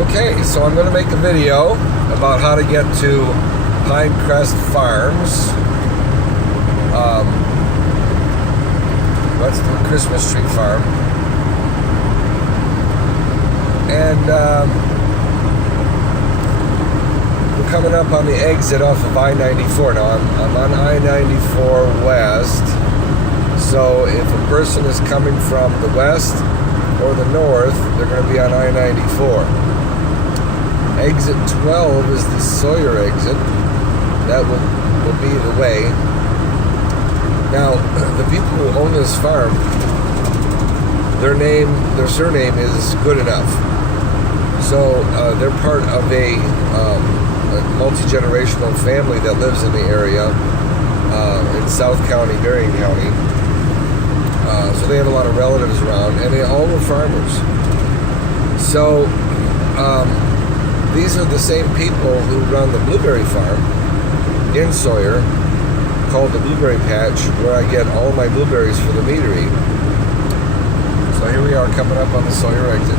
Okay, so I'm going to make a video about how to get to Pinecrest Farms. That's the Christmas tree farm. And we're coming up on the exit off of I-94. Now, I'm on I-94 West. So if a person is coming from the west or the north, they're going to be on I-94. Exit 12 is the Sawyer exit. That will be the way. Now, the people who own this farm, their surname is good enough. So they're part of a multi-generational family that lives in the area in South County, Berrien County. So they have a lot of relatives around, and they all were farmers. So these are the same people who run the blueberry farm in Sawyer, called the Blueberry Patch, where I get all my blueberries for the meadery. So here we are coming up on the Sawyer exit.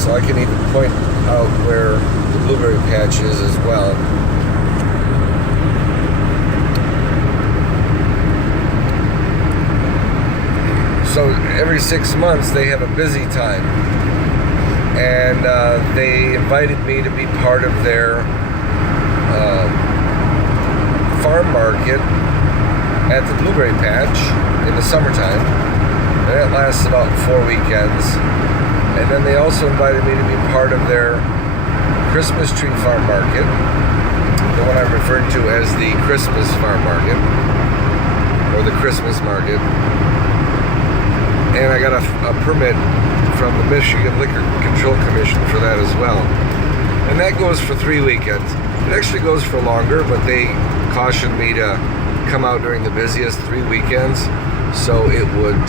So I can even point out where the Blueberry Patch is as well. So every 6 months they have a busy time, and they invited me to be part of their farm market at the Blueberry Patch in the summertime, and that lasts about 4 weekends. And then they also invited me to be part of their Christmas tree farm market, the one I'm referring to as the Christmas farm market, or the Christmas market. And I got a permit from the Michigan Liquor Control Commission for that as well. And that goes for 3 weekends. It actually goes for longer, but they cautioned me to come out during the busiest 3 weekends, so it would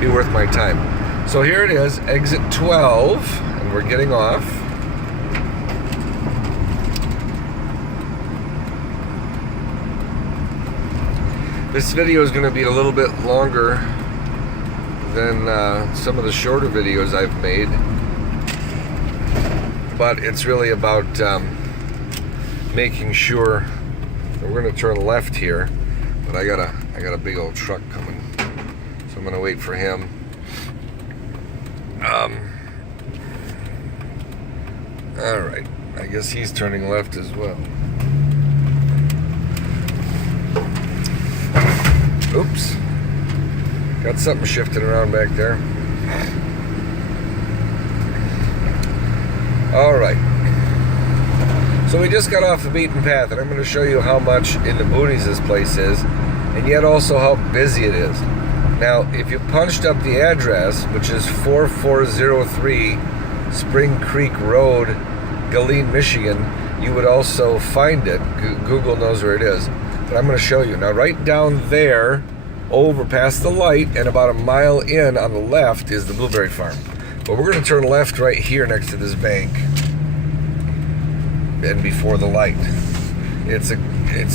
be worth my time. So here it is, exit 12, and we're getting off. This video is going to be a little bit longer than some of the shorter videos I've made, but it's really about making sure. We're going to turn left here, but I got a big old truck coming, so I'm going to wait for him. All right, I guess he's turning left as well. Oops. Got something shifting around back there. All right. So we just got off the beaten path, and I'm going to show you how much in the boonies this place is, and yet also how busy it is. Now, if you punched up the address, which is 4403 Spring Creek Road, Galeen, Michigan, you would also find it. Google knows where it is. But I'm going to show you. Now, right down there, over past the light, and about a mile in on the left is the blueberry farm. But we're going to turn left right here next to this bank and before the light. It's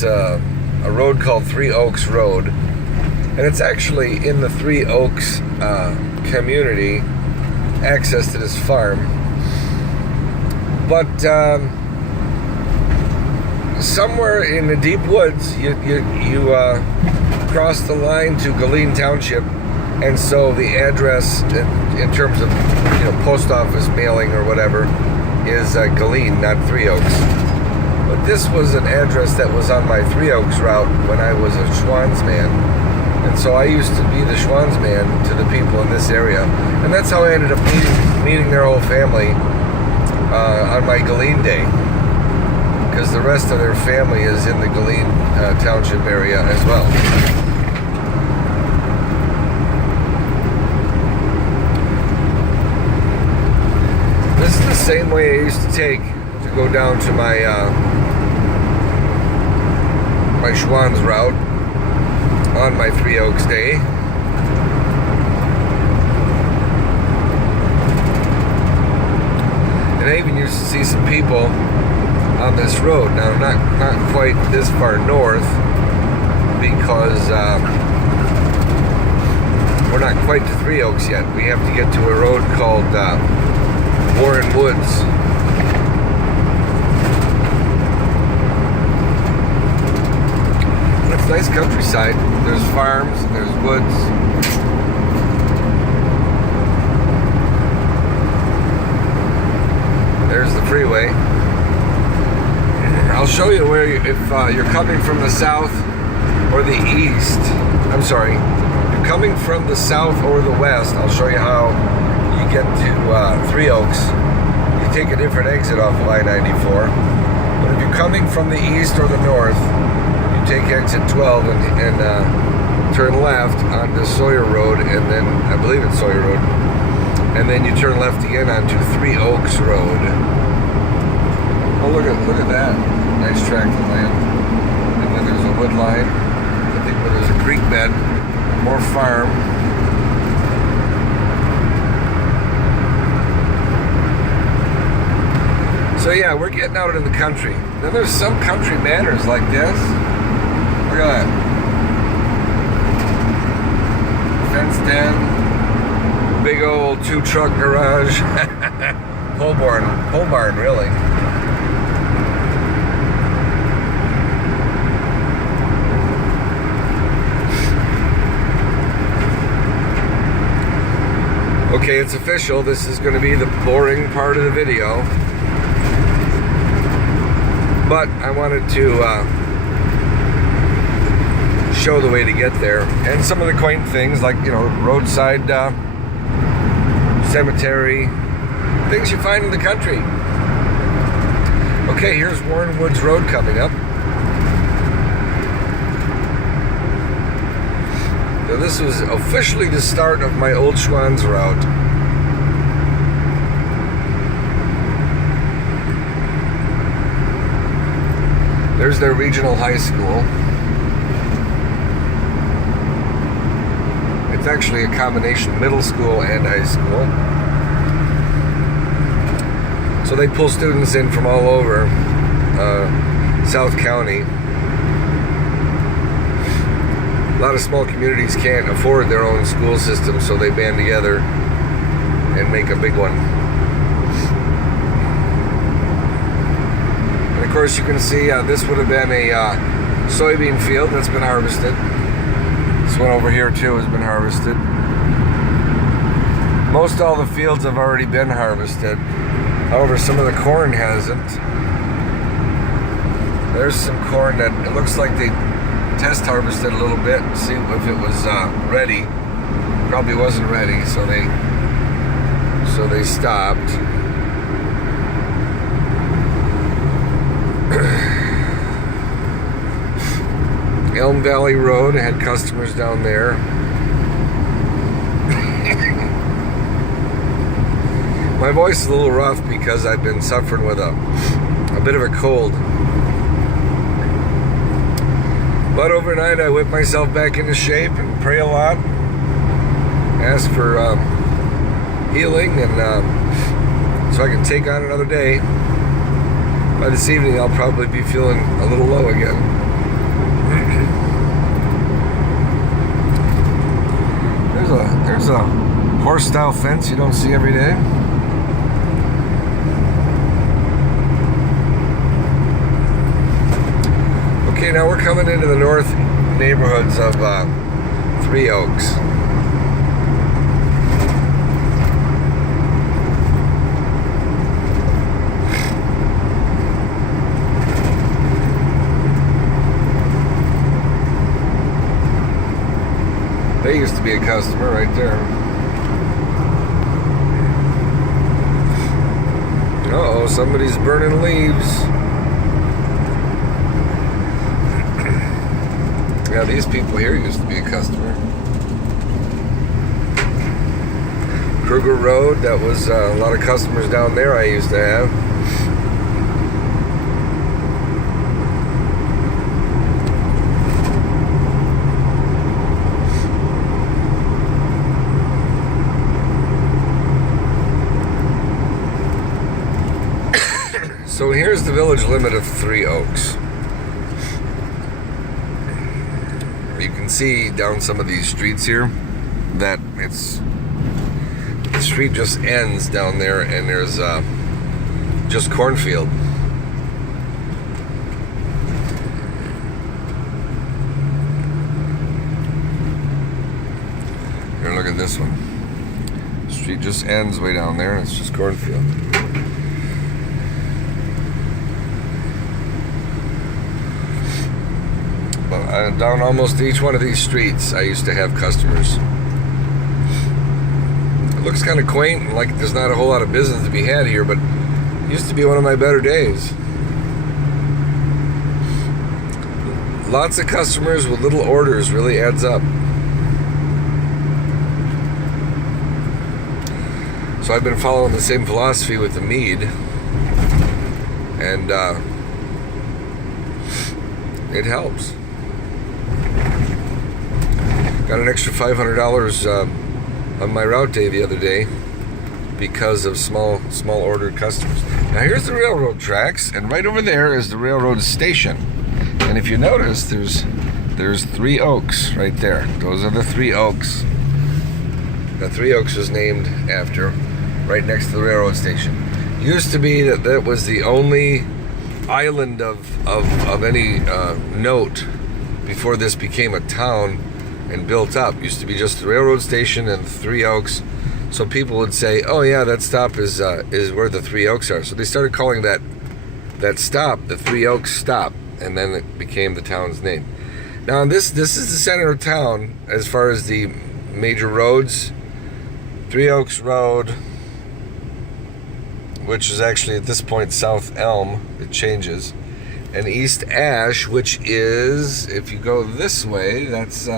a road called Three Oaks Road, and it's actually in the Three Oaks community, access to this farm. But somewhere in the deep woods, you cross the line to Galeen Township, and so the address in terms of post office mailing or whatever is Galeen, not Three Oaks. But this was an address that was on my Three Oaks route when I was a Schwann's man, and so I used to be the Schwann's man to the people in this area, and that's how I ended up meeting their whole family on my Galeen day, because the rest of their family is in the Galeen Township area as well. This is the same way I used to take to go down to my my Schwann's route on my Three Oaks day. And I even used to see some people on this road. Now, not quite this far north, because we're not quite to Three Oaks yet. We have to get to a road called Warren Woods. It's nice countryside. There's farms, and there's woods. There's the freeway. I'll show you where if you're coming from the south or the east. I'm sorry, you're coming from the south or the west. I'll show you how you get to Three Oaks. You take a different exit off of I-94. But if you're coming from the east or the north, you take exit 12 and turn left onto Sawyer Road, and then I believe it's Sawyer Road, and then you turn left again onto Three Oaks Road. Oh, look at that. Nice tract of land. And then there's a wood line. I think where there's a creek bed. More farm. So yeah, we're getting out in the country. Then there's some country manners like this. Look at that. Fenced in. Big old 2-truck garage. Pole barn, really. Okay, it's official. This is going to be the boring part of the video. But I wanted to show the way to get there. And some of the quaint things like, you know, roadside cemetery. Things you find in the country. Okay, here's Warren Woods Road coming up. Now this was officially the start of my Old Schwans route. There's their regional high school. It's actually a combination middle school and high school. So they pull students in from all over South County. A lot of small communities can't afford their own school system, so they band together and make a big one. And of course you can see this would have been a soybean field that's been harvested. This one over here too has been harvested. Most all the fields have already been harvested. However, some of the corn hasn't. There's some corn that it looks like they test harvested a little bit and see if it was ready. Probably wasn't ready, so they stopped. Elm Valley Road, I had customers down there. My voice is a little rough because I've been suffering with a bit of a cold. But overnight I whipped myself back into shape and pray a lot. Ask for healing and so I can take on another day. By this evening I'll probably be feeling a little low again. There's a horse-style fence you don't see every day. Okay, now we're coming into the north neighborhoods of Three Oaks. They used to be a customer right there. Uh-oh, somebody's burning leaves. Yeah, these people here used to be a customer. Kruger Road, that was a lot of customers down there I used to have. So here's the village limit of Three Oaks. You can see down some of these streets here. that the street just ends down there, and there's just cornfield. Here, look at this one. The street just ends way down there, and it's just cornfield. Down almost each one of these streets, I used to have customers. It looks kind of quaint, and like there's not a whole lot of business to be had here, but it used to be one of my better days. Lots of customers with little orders really adds up. So I've been following the same philosophy with the mead, and it helps. Got an extra $500 on my route day the other day because of small ordered customers. Now here's the railroad tracks, and right over there is the railroad station. And if you notice, there's 3 oaks right there. Those are the 3 oaks. The 3 Oaks was named after, right next to the railroad station. Used to be that was the only island of any note before this became a town and built up. Used to be just the railroad station and 3 Oaks. So people would say, "Oh yeah, that stop is where the 3 Oaks are." So they started calling that stop the 3 Oaks stop, and then it became the town's name. Now this is the center of town as far as the major roads. 3 Oaks Road, which is actually at this point South Elm. It changes. And East Ash, which is, if you go this way, that's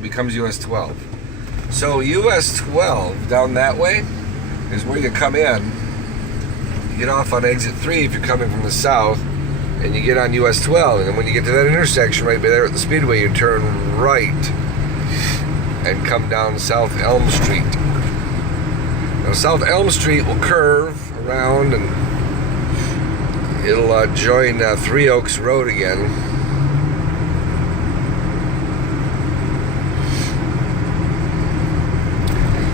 becomes US 12. So US 12 down that way is where you come in. You get off on exit 3 if you're coming from the south, and you get on US 12. And then when you get to that intersection right there at the Speedway, you turn right and come down South Elm Street. Now South Elm Street will curve around, and it'll join 3 Oaks Road again.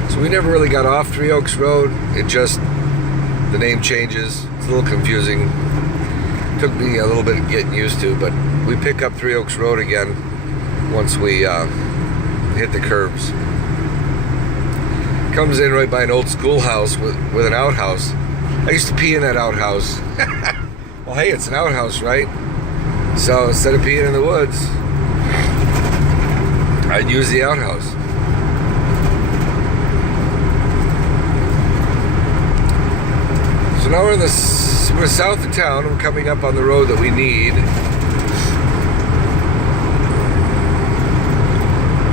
So we never really got off 3 Oaks Road. It just, the name changes. It's a little confusing. Took me a little bit of getting used to, but we pick up 3 Oaks Road again once we hit the curves. Comes in right by an old schoolhouse with an outhouse. I used to pee in that outhouse. Well, hey, it's an outhouse, right? So instead of peeing in the woods, I'd use the outhouse. So now we're south of town. We're coming up on the road that we need.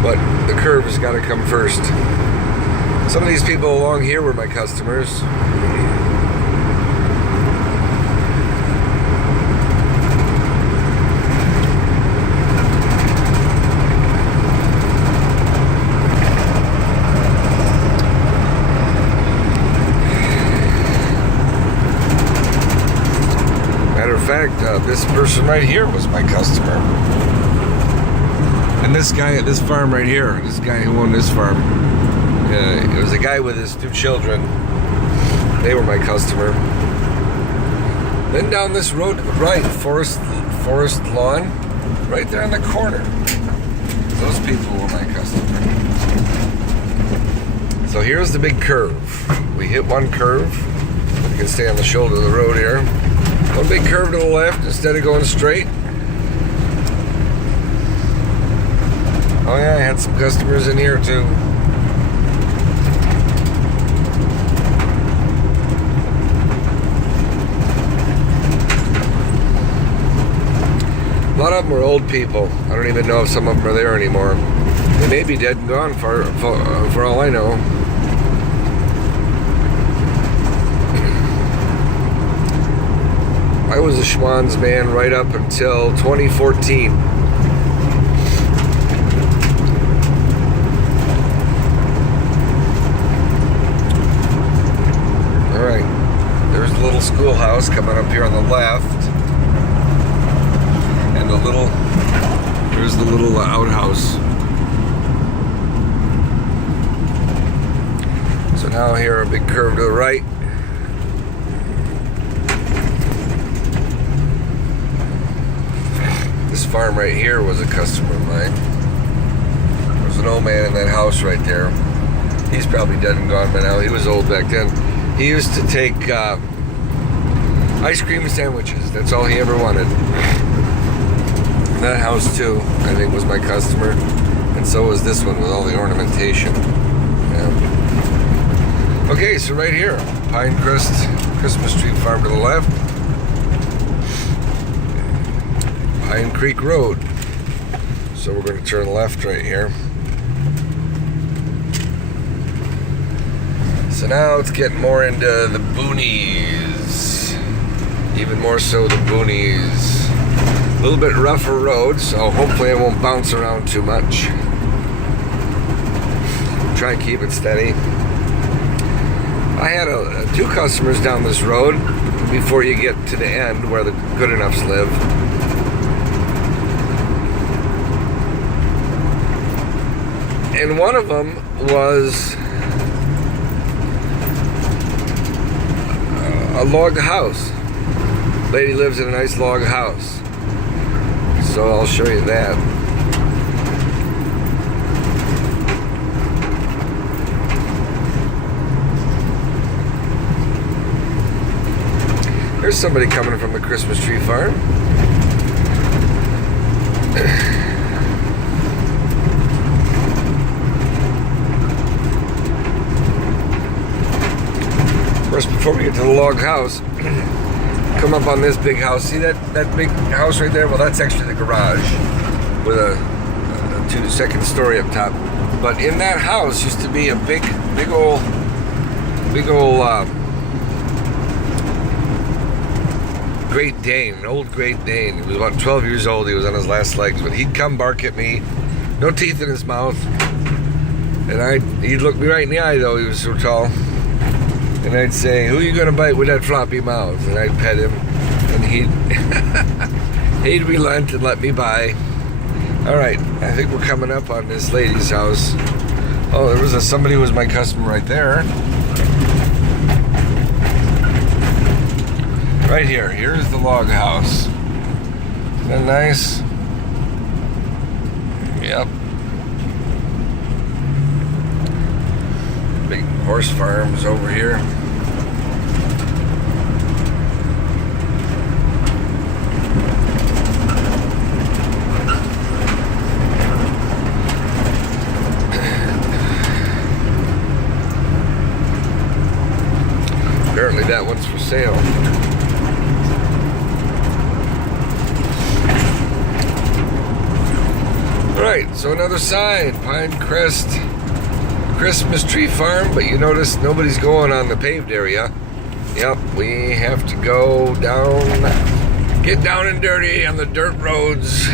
But the curve has got to come first. Some of these people along here were my customers. Matter of fact, this person right here was my customer. And this guy at this farm right here, this guy who owned this farm, it was a guy with his 2 children. They were my customer. Then down this road to the right, Forest Lawn, right there in the corner. Those people were my customer. So here's the big curve. We hit one curve. You can stay on the shoulder of the road here. One big curve to the left instead of going straight. Oh yeah, I had some customers in here too. A lot of them were old people. I don't even know if some of them are there anymore. They may be dead and gone for all I know. I was a Schwann's man right up until 2014. Alright, there's the little schoolhouse coming up here on the left. And there's the little outhouse. Now here, a big curve to the right. This farm right here was a customer of mine. There's an old man in that house right there. He's probably dead and gone by now. He was old back then. He used to take ice cream sandwiches. That's all he ever wanted. That house too, I think, was my customer. And so was this one with all the ornamentation. Yeah. Okay, so right here, Pinecrest Christmas tree farm to the left. Pine Creek Road. So we're going to turn left right here. So now it's getting more into the boonies. Even more so the boonies. A little bit rougher road, so hopefully I won't bounce around too much. Try and keep it steady. I had two customers down this road before you get to the end where the good enoughs live. And one of them was a log house. Lady lives in a nice log house. So I'll show you that. There's somebody coming from the Christmas tree farm. Of course, before we get to the log house, come up on this big house. See that big house right there? Well, that's actually the garage with a 2-second story up top. But in that house used to be a big old Great Dane, an old Great Dane. He was about 12 years old. He was on his last legs, but he'd come bark at me, no teeth in his mouth, and he'd look me right in the eye though. He was so tall. And I'd say, "Who you gonna bite with that floppy mouth?" And I'd pet him, and he'd relent and let me by. All right, I think we're coming up on this lady's house. Oh, there was somebody who was my customer right there. Right here. Here's the log house. Isn't that nice? Yep. Big horse farms over here. Apparently that one's for sale. Alright, so another sign, Pinecrest Christmas tree farm, but you notice nobody's going on the paved area. Yep, we have to go down, get down and dirty on the dirt roads.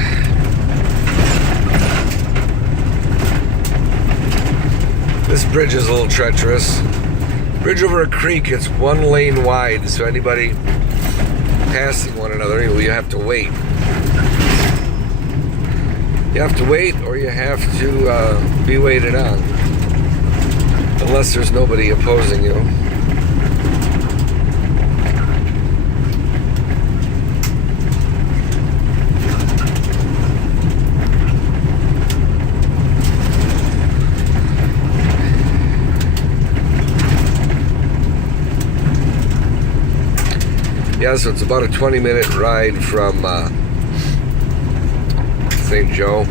This bridge is a little treacherous. Bridge over a creek, it's 1 lane wide, so anybody passing one another, you have to wait. You have to wait, or you have to be waited on. Unless there's nobody opposing you. Yeah, so it's about a 20-minute ride from St. Joe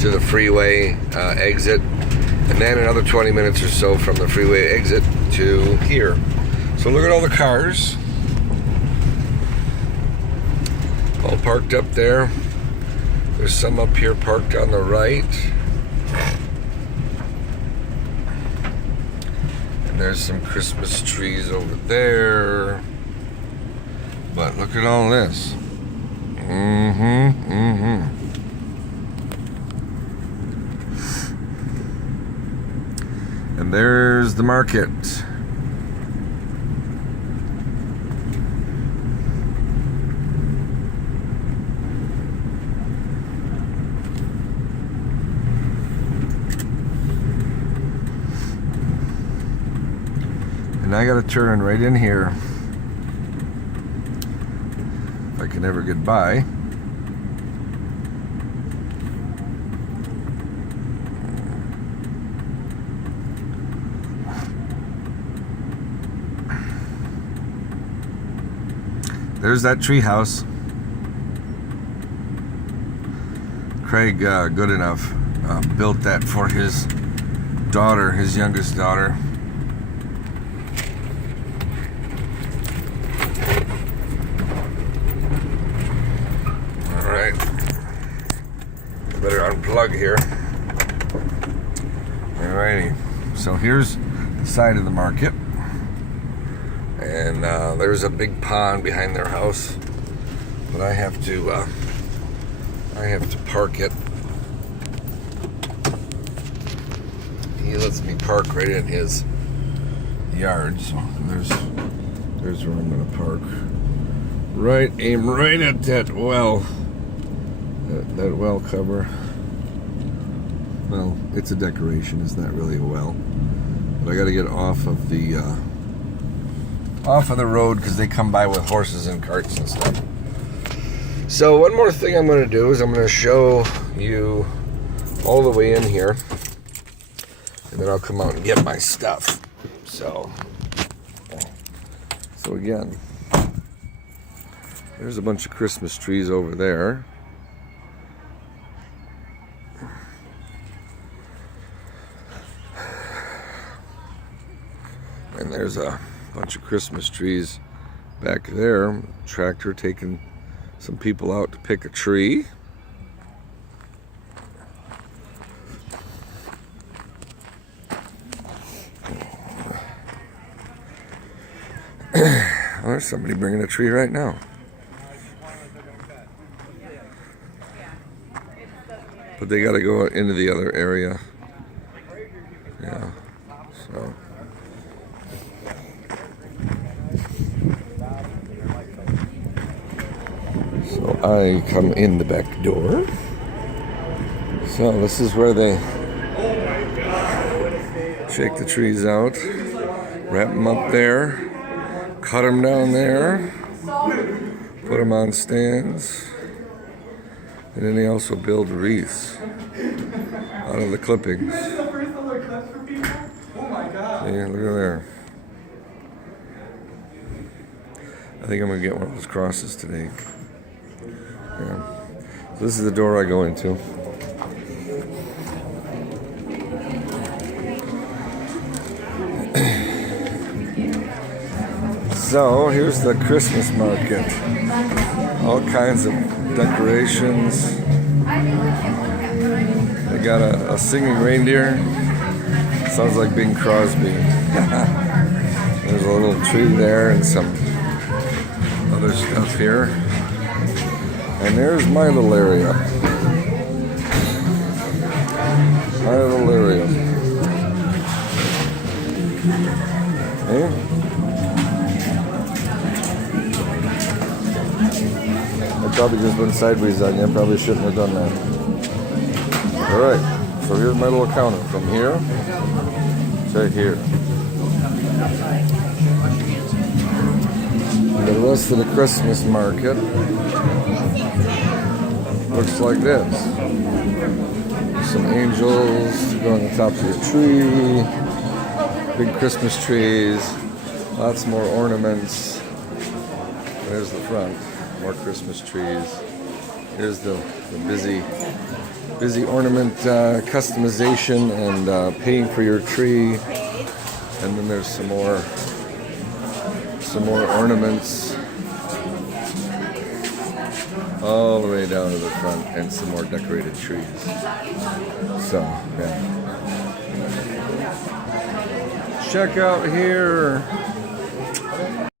to the freeway exit, and then another 20 minutes or so from the freeway exit to here. So look at all the cars all parked up there. There's some up here parked on the right, and there's some Christmas trees over there. But look at all this. And there's the market. And I gotta turn right in here if I can ever get by. There's that tree house. Craig Goodenough built that for his daughter, his youngest daughter. Alright. Better unplug here. Alrighty. So here's the side of the market. And there's a big pond behind their house, but I have to park it. He lets me park right in his yard, so there's where I'm gonna park. Right, aim right at that well, that well cover. Well, it's a decoration. It's not really a well, but I got to get off of the road because they come by with horses and carts and stuff. So one more thing I'm going to do is I'm going to show you all the way in here, and then I'll come out and get my stuff. So again, there's a bunch of Christmas trees over there. And there's a bunch of Christmas trees back there. Tractor taking some people out to pick a tree. Well, there's somebody bringing a tree right now. But they got to go into the other area. Yeah, so. So I come in the back door. So this is where they shake the trees out, wrap them up there, cut them down there, put them on stands, and then they also build wreaths out of the clippings. See, look at there. I think I'm gonna get one of those crosses today. Yeah. So this is the door I go into. So here's the Christmas market. All kinds of decorations. They got a singing reindeer. Sounds like Bing Crosby. There's a little tree there and some other stuff here. And there's my little area. My little area. Hey? I probably just went sideways on you. I probably shouldn't have done that. Alright, so here's my little counter. From here to here. And the rest of the Christmas market looks like this. Some angels to go on the top of your tree. Big Christmas trees. Lots more ornaments. There's the front. More Christmas trees. Here's the busy ornament customization and paying for your tree. And then there's some more ornaments all the way down to the front, and some more decorated trees. So, yeah. Check out here.